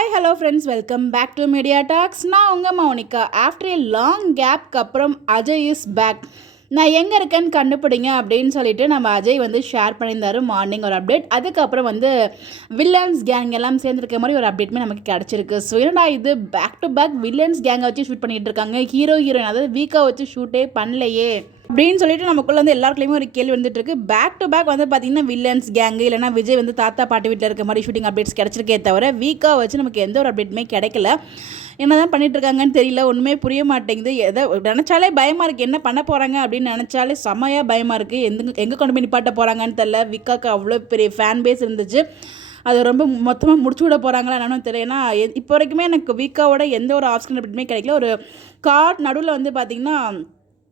Hi hello friends, welcome back to Media Talks. நான் உங்கள் மௌனிகா. ஆஃப்டர் ஏ லாங் கேப்க்கு அப்புறம் அஜய் இஸ் பேக். நான் எங்கே இருக்கேன்னு கண்டுபிடிங்க அப்படின்னு சொல்லிட்டு நம்ம அஜய் வந்து ஷேர் பண்ணியிருந்தாரு மார்னிங் ஒரு அப்டேட். அதுக்கப்புறம் வந்து வில்லன்ஸ் கேங் எல்லாம் சேர்ந்துருக்க மாதிரி ஒரு அப்டேட்டுமே நமக்கு கிடச்சிருக்கு. ஸோ என்னடா இது, பேக் டு பேக் வில்லன்ஸ் கேங்கை வச்சு ஷூட் பண்ணிகிட்டு இருக்காங்க, ஹீரோயின் அதாவது வீக்காக வச்சு ஷூட்டே பண்ணலையே அப்படின்னு சொல்லிட்டு நமக்குள்ள வந்து எல்லாருக்குலையுமே ஒரு கேள்வி வந்துட்டு இருக்கு. பேக் டு பேக் வந்து பார்த்தீங்கன்னா வில்லன்ஸ் கேங்கு இல்லைனா விஜய் வந்து தாத்தா பாட்டி வீட்டில் இருக்க மாதிரி ஷூட்டிங் அப்டேட்ஸ் கிடச்சிருக்கே தவிர வீக்காக வச்சு நமக்கு எந்த ஒரு அப்டேட்டுமே கிடைக்கல. என்ன தான் பண்ணிட்டு இருக்காங்கன்னு தெரியல, ஒன்றுமே புரிய மாட்டேங்குது. எதை நினச்சாலே பயமாக இருக்குது, என்ன பண்ண போகிறாங்க அப்படின்னு நினச்சாலே செம்மையாக பயமாக இருக்குது. எங்கே கொண்டு போய் நிப்பாட்ட போகிறாங்கன்னு தெரியல. விக்காக்கு அவ்வளோ பெரிய ஃபேன் பேஸ் இருந்துச்சு, அது ரொம்ப மொத்தமாக முடிச்சு விட போகிறாங்களா என்னன்னு தெரியல. ஏன்னா இப்போ வரைக்குமே எனக்கு வீக்காவோட எந்த ஒரு ஆப்ஷன் அப்டேட்டுமே கிடைக்கல. ஒரு கார் நடுவில் வந்து பார்த்திங்கன்னா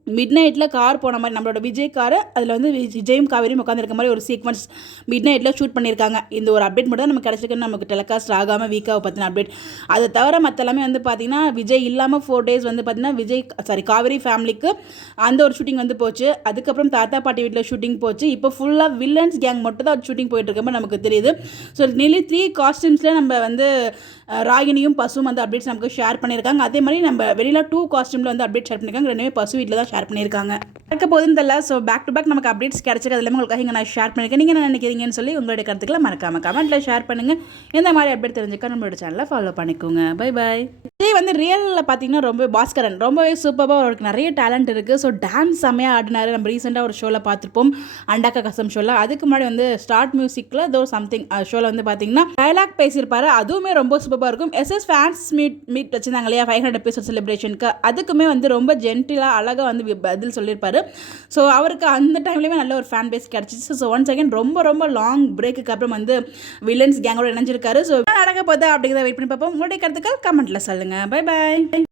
மிட் நைட்டில் கார் போன மாதிரி நம்மளோட விஜய் காரை அதில் வந்து விஜயும் காவேரியும் உட்காந்துருக்க மாதிரி ஒரு சீக்வன்ஸ் மிட் நைட்டில் ஷூட் பண்ணியிருக்காங்க. இந்த ஒரு அப்டேட் மட்டும் தான் நமக்கு கிடச்சிருக்குன்னு நமக்கு டெலிகாஸ்ட் ஆகாமல் வீக்காவை பற்றின அப்டேட். அதை தவிர மற்ற எல்லாமே வந்து பார்த்திங்கன்னா விஜய் இல்லாமல் 4 days வந்து பார்த்திங்கன்னா காவேரி ஃபேமிலிக்கு அந்த ஒரு ஷூட்டிங் வந்து போச்சு. அதுக்கப்புறம் தாத்தா பாட்டி வீட்டில் ஷூட்டிங் போச்சு. இப்போ ஃபுல்லாக வில்லன்ஸ் கேங் மட்டும் தான் ஷூட்டிங் போயிட்டு இருக்க நமக்கு தெரியுது. ஸோ நியர்லி 3 காஸ்டியூம்ஸில் நம்ம வந்து ராகினியும் பசுவும் வந்து அப்டேட்ஸ் நமக்கு ஷேர் பண்ணியிருக்காங்க. அதே மாதிரி நம்ம வெளியில் 2 காஸ்டியூமில் வந்து அப்டேட் ஷேர் பண்ணியிருக்காங்க. ரெண்டுமே பசு வீட்டில் தான் ஷேர் பண்ணியிருக்காங்க. இருக்க போதுன்னு தெரியல. ஸோ பேக் டு பேக் நமக்கு அப்டேட்ஸ் கிடச்சிருக்கு. அது எல்லாமே உங்களுக்காக இங்கே நான் ஷேர் பண்ணியிருக்கேன். நீங்கள் என்ன நினைக்கிறீங்கன்னு சொல்லி உங்களுடைய கருத்துக்களை மறக்காமல் கமெண்ட்டில் ஷேர் பண்ணுங்கள். எந்த மாதிரி அப்டேட் தெரிஞ்சுக்க நம்மளோட சேனலை ஃபாலோ பண்ணிக்கோங்க. Bye bye. இதே வந்து ரியலில் பார்த்தீங்கன்னா ரொம்ப பாஸ்கரன் ரொம்பவே சூப்பராக அவருக்கு நிறைய டேலண்ட் இருக்குது. ஸோ டான்ஸ் செம்மையாக ஆடினார். நம்ம ரீசெண்டாக ஒரு ஷோவில் பார்த்துருப்போம், அண்டாக்கா கசம் ஷோவில். அதுக்கு முன்னாடி வந்து ஸ்டார்ட் மியூசிக்கில் ஏதோ சம்திங் ஷோவில் வந்து பார்த்தீங்கன்னா டைலாக் பேசியிருப்பாரு. அதுவுமே ரொம்ப சூப்பராக இருக்கும். எஸ்எஸ் ஃபேன்ஸ் மீட் வச்சுருந்தாங்க இல்லையா 500 எபிசோட் செலிப்ரேஷனுக்கு. அதுக்குமே வந்து ரொம்ப ஜென்டிலாக அழகாக வந்து பதில் சொல்லியிருப்பாரு. ஸோ அவருக்கு அந்த டைம்லேயுமே நல்ல ஒரு ஃபேன் பேஸ் கிடச்சிச்சு. ஸோ ஒன்ஸ் அகேன் ரொம்ப ரொம்ப லாங் பிரேக்குக்கு அப்புறம் வந்து வில்லன்ஸ் கேங்கோட இணைஞ்சிருக்காரு. ஸோ நடக்க போகுது அப்படிங்கிறத வெயிட் பண்ணி பார்ப்போம். உங்களுடைய கருத்துக்கள் கமெண்ட்டில் சொல்லுங்கள். Bye bye.